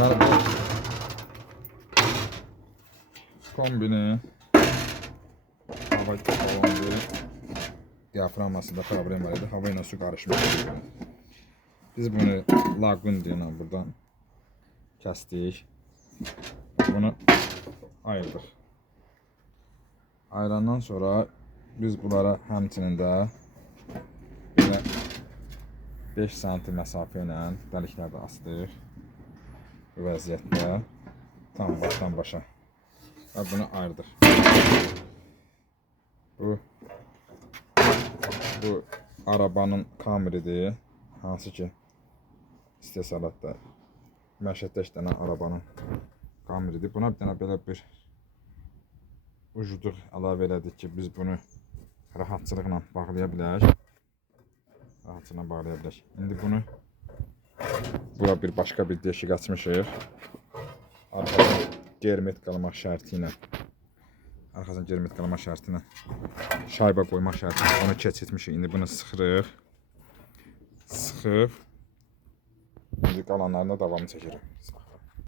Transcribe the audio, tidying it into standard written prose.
Deməli bu kombini hava balondur. Diyaframmasında problem var idi. Hava ilə su qarışmışdı. Biz bunu lagun ilə buradan kəsdik. Bunu ayırdıq. Ayırandan sonra biz bunlara həmçinin də belə 5 sm məsafə ilə dəliklər də asdıq. Bu vəziyyətdə tam başdan başa. Və bunu ayırdıq. Bu arabanın kameridir. Hansı ki istehsalatda məşhəddə işlənən arabanın kameridir. Buna bir dənə belə bir ucluq əlavə elədik ki, biz bunu rahatçılıqla bağlaya bilərik. İndi bunu bura bir başqa bir deşik açmışıq. Arxadan germetqalamaq şərti ilə şayba qoymaq şərti ilə onu keçirtmişik. İndi bunu sıxırıq. Sıxıb indi qalanlarına davamı çəkirik.